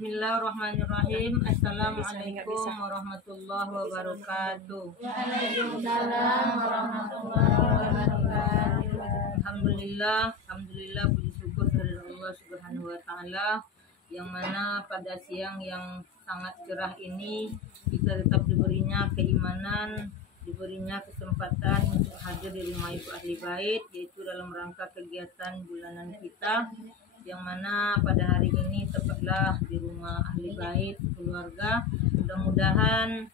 Bismillahirrahmanirrahim. Assalamualaikum warahmatullahi wabarakatuh. Waalaikumsalam warahmatullahi wabarakatuh. Alhamdulillah, puji syukur dari Allah Subhanahu wa taala, yang mana pada siang yang sangat cerah ini kita tetap diberinya keimanan, diberinya kesempatan untuk hadir di rumah Ibu Ahli Bait, yaitu dalam rangka kegiatan bulanan kita, yang mana pada hari ini tepatlah di rumah Ahli Bait keluarga. Mudah-mudahan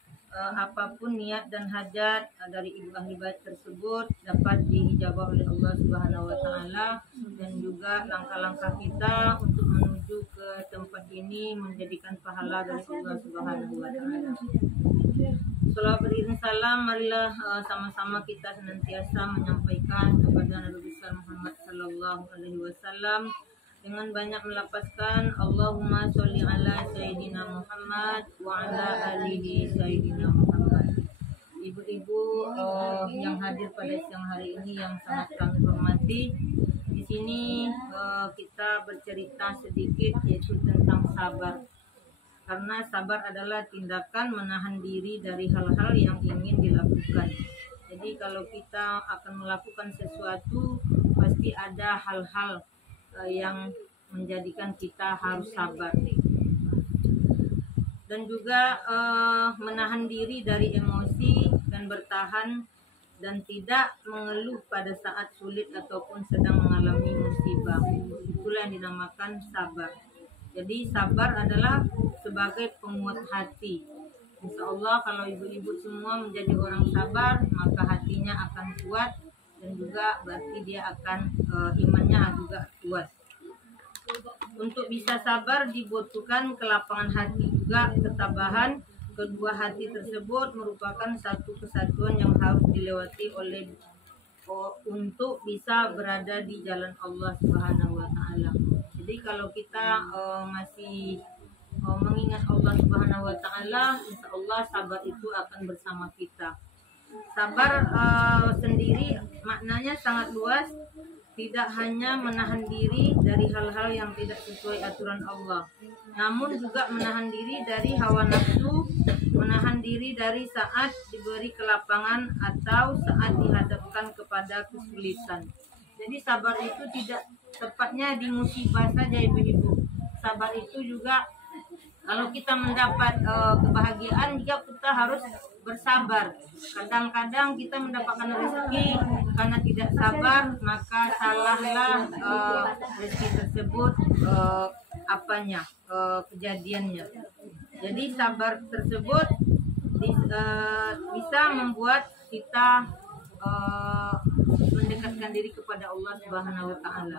apapun niat dan hajat dari Ibu Ahli Bait tersebut dapat diijabah oleh Allah Subhanahu wa taala, dan juga langkah-langkah kita untuk menuju ke tempat ini menjadikan pahala dari Allah Subhanahu wa taala. Salawat beriring salam, marilah sama-sama kita senantiasa menyampaikan kepada Nabi besar Muhammad sallallahu alaihi wasallam dengan banyak melafazkan Allahumma sholli ala sayyidina Muhammad wa ala alihi sayyidina Muhammad. Ibu-ibu yang hadir pada siang hari ini yang sangat kami hormati, di sini kita bercerita sedikit yaitu tentang sabar. Karena sabar adalah tindakan menahan diri dari hal-hal yang ingin dilakukan. Jadi kalau kita akan melakukan sesuatu, pasti ada hal-hal yang menjadikan kita harus sabar. Dan juga menahan diri dari emosi dan bertahan dan tidak mengeluh pada saat sulit ataupun sedang mengalami musibah. Itulah yang dinamakan sabar. Jadi sabar adalah sebagai penguat hati. Insya Allah kalau ibu-ibu semua menjadi orang sabar, maka hatinya akan kuat, dan juga berarti dia akan imannya juga kuat. Untuk bisa sabar dibutuhkan kelapangan hati, juga ketabahan. Kedua hati tersebut merupakan satu kesatuan yang harus dilewati oleh untuk bisa berada di jalan Allah Subhanahu wa taala. Jadi kalau kita masih mengingat Allah Subhanahu wa taala, insya Allah sabar itu akan bersama kita. Sabar sendiri maknanya sangat luas, tidak hanya menahan diri dari hal-hal yang tidak sesuai aturan Allah, namun juga menahan diri dari hawa nafsu, menahan diri dari saat diberi kelapangan atau saat dihadapkan kepada kesulitan. Jadi sabar itu tidak tepatnya di musibah saja ibu-ibu. Sabar itu juga kalau kita mendapat kebahagiaan juga kita harus bersabar. Kadang-kadang kita mendapatkan rezeki karena tidak sabar, maka salahlah rezeki tersebut kejadiannya. Jadi sabar tersebut bisa membuat kita mendekatkan diri kepada Allah Subhanahu wa taala.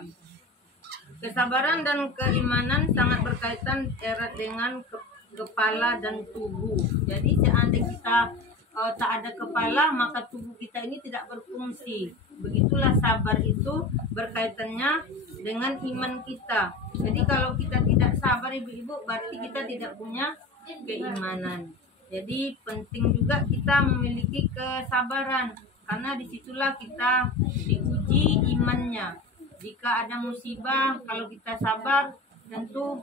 Kesabaran dan keimanan sangat berkaitan erat dengan kepala dan tubuh. Jadi seandainya kita tak ada kepala, maka tubuh kita ini tidak berfungsi. Begitulah sabar itu berkaitannya dengan iman kita. Jadi kalau kita tidak sabar ibu-ibu, berarti kita tidak punya keimanan. Jadi penting juga kita memiliki kesabaran, karena disitulah kita diuji imannya. Jika ada musibah, kalau kita sabar, tentu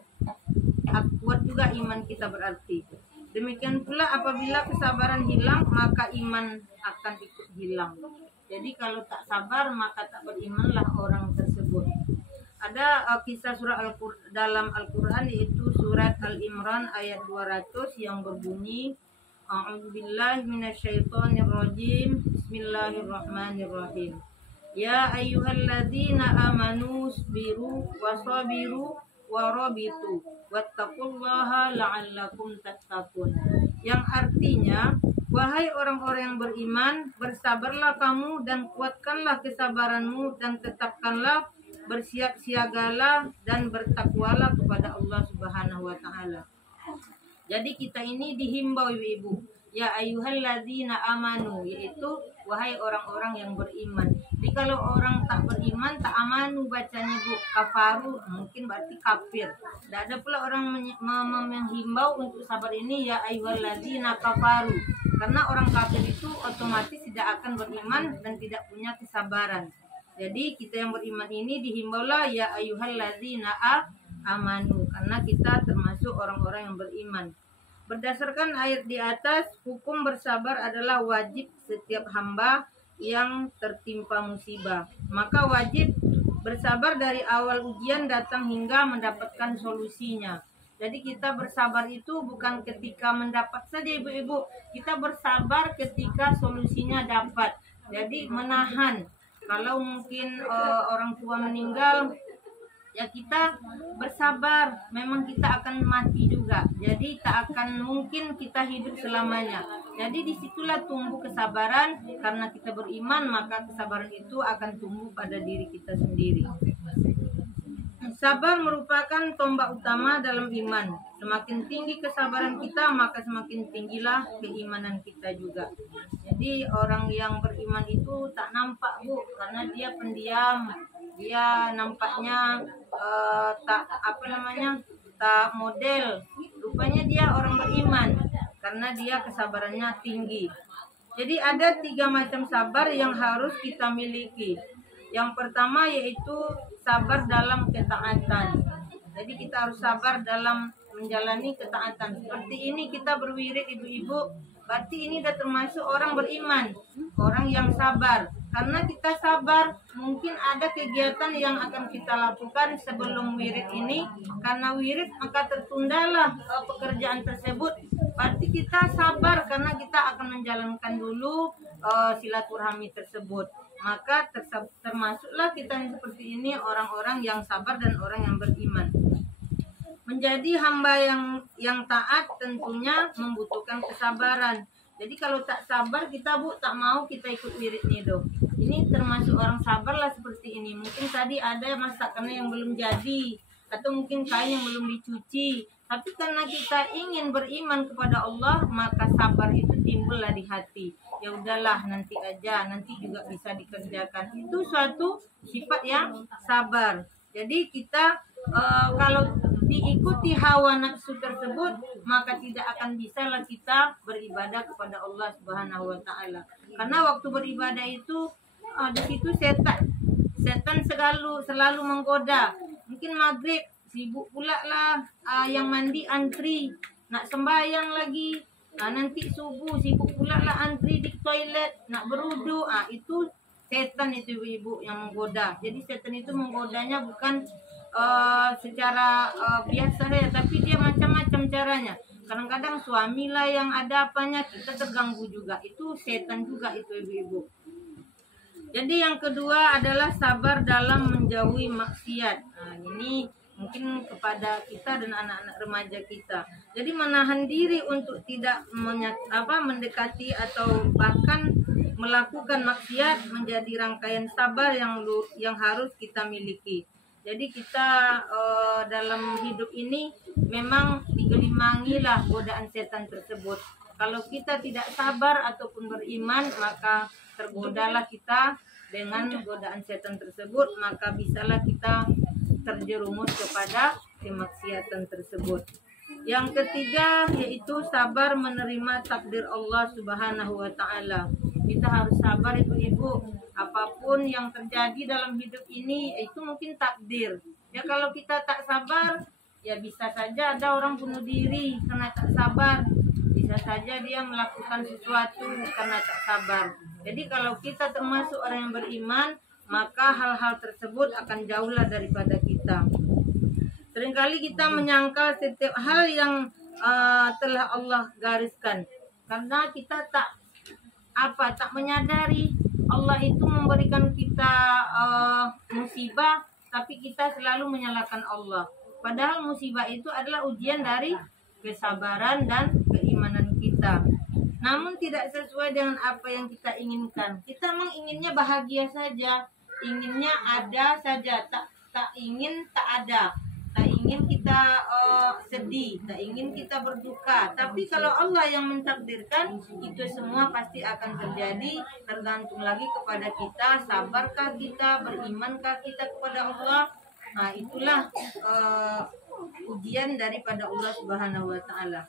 kuat juga iman kita berarti. Demikian pula apabila kesabaran hilang, maka iman akan ikut hilang. Jadi kalau tak sabar, maka tak berimanlah orang tersebut. Ada kisah surah dalam Al-Quran, yaitu surat Al-Imran ayat 200 yang berbunyi, A'udzubillahi minasyaitonirrajim, Bismillahirrahmanirrahim. Ya ayyuhalladzina amanu sabiru wasabiru warabitu wattaqullaha la'allakum tattaqun. Yang artinya, wahai orang-orang yang beriman, bersabarlah kamu dan kuatkanlah kesabaranmu, dan tetapkanlah bersiap siagalah dan bertakwalah kepada Allah Subhanahu wa taala. Jadi kita ini dihimbau ibu-ibu, ya ayyuhalladzina amanu, yaitu wahai orang-orang yang beriman. Jadi kalau orang tak beriman, tak amanu bacanya bu, kafaru, mungkin berarti kafir. Tidak ada pula orang menghimbau untuk sabar ini, ya ayyuhalladzina kafaru, karena orang kafir itu otomatis tidak akan beriman dan tidak punya kesabaran. Jadi kita yang beriman ini dihimbaulah ya ayyuhalladzina amanu, karena kita termasuk orang-orang yang beriman. Berdasarkan ayat di atas, hukum bersabar adalah wajib setiap hamba yang tertimpa musibah. Maka wajib bersabar dari awal ujian datang hingga mendapatkan solusinya. Jadi kita bersabar itu bukan ketika mendapat saja ibu-ibu. Kita bersabar ketika solusinya dapat. Jadi menahan. Kalau mungkin orang tua meninggal, ya kita bersabar, memang kita akan mati juga, jadi tak akan mungkin kita hidup selamanya. Jadi disitulah tumbuh kesabaran, karena kita beriman maka kesabaran itu akan tumbuh pada diri kita sendiri. Sabar merupakan tombak utama dalam iman. Semakin tinggi kesabaran kita, maka semakin tinggilah keimanan kita juga. Jadi orang yang beriman itu tak nampak, Bu, karena dia pendiam. Dia nampaknya tak model. Rupanya dia orang beriman karena dia kesabarannya tinggi. Jadi ada 3 macam sabar yang harus kita miliki. Yang pertama yaitu sabar dalam ketaatan. Jadi kita harus sabar dalam menjalani ketaatan. Seperti ini kita berwirid ibu-ibu, berarti ini sudah termasuk orang beriman, orang yang sabar. Karena kita sabar, mungkin ada kegiatan yang akan kita lakukan sebelum wirid ini. Karena wirid maka tertundalah pekerjaan tersebut. Berarti kita sabar karena kita akan menjalankan dulu silaturahmi tersebut. Maka termasuklah kita yang seperti ini, orang-orang yang sabar dan orang yang beriman. Menjadi hamba yang taat tentunya membutuhkan kesabaran. Jadi kalau tak sabar kita, Bu, tak mau kita ikut wirid nido. Ini termasuk orang sabar lah seperti ini. Mungkin tadi ada masakannya yang belum jadi, atau mungkin kain yang belum dicuci. Tapi karena kita ingin beriman kepada Allah, maka sabar itu timbullah di hati. Ya udahlah, nanti aja, nanti juga bisa dikerjakan. Itu suatu sifat yang sabar. Jadi kita kalau diikuti hawa nafsu tersebut, maka tidak akan bisa lah kita beribadah kepada Allah Subhanahu wa taala. Karena waktu beribadah itu di situ setan selalu menggoda. Mungkin maghrib sibuk pula lah yang mandi antri, nak sembahyang lagi. Nanti subuh sibuk pula lah antri di toilet, nak berwudu. Itu setan itu ibu yang menggoda. Jadi setan itu menggodanya bukan secara biasa ya, tapi dia macam-macam caranya. Kadang-kadang suami lah yang ada apanya, kita terganggu juga. Itu setan juga itu ibu-ibu. Jadi yang kedua adalah sabar dalam menjauhi maksiat. Ini mungkin kepada kita dan anak-anak remaja kita. Jadi menahan diri untuk tidak mendekati atau bahkan melakukan maksiat menjadi rangkaian sabar yang harus kita miliki. Jadi kita dalam hidup ini memang digelimangilah godaan setan tersebut. Kalau kita tidak sabar ataupun beriman, maka tergodalah kita dengan godaan setan tersebut, maka bisalah kita terjerumus kepada kemaksiatan tersebut. Yang ketiga yaitu sabar menerima takdir Allah Subhanahu wa taala. Kita harus sabar ibu-ibu, apapun yang terjadi dalam hidup ini itu mungkin takdir. Ya kalau kita tak sabar, ya bisa saja ada orang bunuh diri karena tak sabar. Bisa saja dia melakukan sesuatu karena tak sabar. Jadi kalau kita termasuk orang yang beriman, maka hal-hal tersebut akan jauhlah daripada kita. Seringkali kita menyangkal setiap hal yang telah Allah gariskan, karena kita tak menyadari Allah itu memberikan kita musibah, tapi kita selalu menyalahkan Allah. Padahal musibah itu adalah ujian dari kesabaran dan keimanan kita. Namun tidak sesuai dengan apa yang kita inginkan. Kita menginginnya bahagia saja, inginnya ada saja, tak ingin tak ada. Tak ingin kita sedih, tak ingin kita berduka. Tapi kalau Allah yang mentakdirkan, itu semua pasti akan terjadi. Tergantung lagi kepada kita, sabarkah kita, berimankah kita kepada Allah. Nah, itulah ujian daripada Allah Subhanahu wa taala.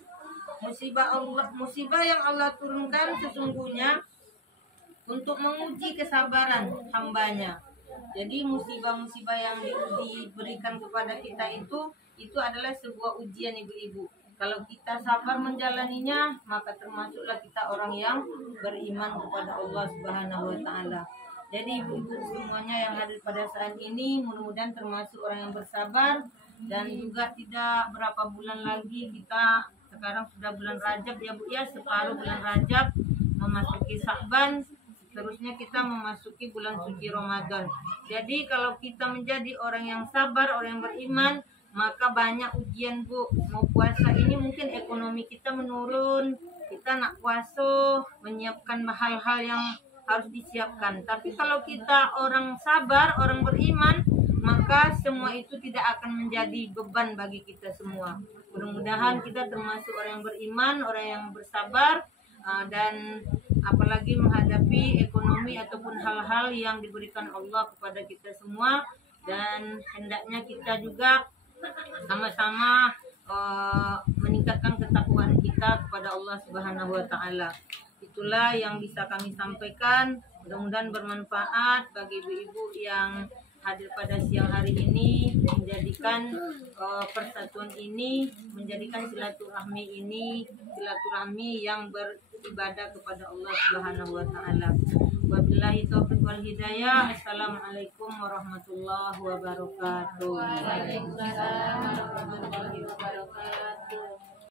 Musibah yang Allah turunkan sesungguhnya untuk menguji kesabaran hambanya. Jadi musibah-musibah yang diberikan kepada kita itu itu adalah sebuah ujian ibu-ibu. Kalau kita sabar menjalaninya, maka termasuklah kita orang yang beriman kepada Allah Subhanahu wa taala. Jadi ibu-ibu semuanya yang hadir pada saat ini mudah-mudahan termasuk orang yang bersabar, dan juga tidak berapa bulan lagi kita sekarang sudah bulan Rajab ya Bu ya, separuh bulan Rajab memasuki Sya'ban, seterusnya kita memasuki bulan suci Ramadan. Jadi kalau kita menjadi orang yang sabar, orang yang beriman, maka banyak ujian Bu. Mau puasa ini mungkin ekonomi kita menurun, kita nak puasa, menyiapkan hal-hal yang harus disiapkan. Tapi kalau kita orang sabar, orang beriman, maka semua itu tidak akan menjadi beban bagi kita semua. Mudah-mudahan kita termasuk orang yang beriman, orang yang bersabar, dan apalagi menghadapi ekonomi ataupun hal-hal yang diberikan Allah kepada kita semua. Dan hendaknya kita juga sama-sama meningkatkan ketakwaan kita kepada Allah Subhanahu wa taala. Itulah yang bisa kami sampaikan. Mudah-mudahan bermanfaat bagi ibu-ibu yang hadir pada siang hari ini, menjadikan persatuan ini, menjadikan silaturahmi ini silaturahmi yang beribadah kepada Allah Subhanahu wa taala. Wabillahi taufiq wal hidayah. Assalamualaikum warahmatullahi wabarakatuh. Waalaikumsalam warahmatullahi wabarakatuh.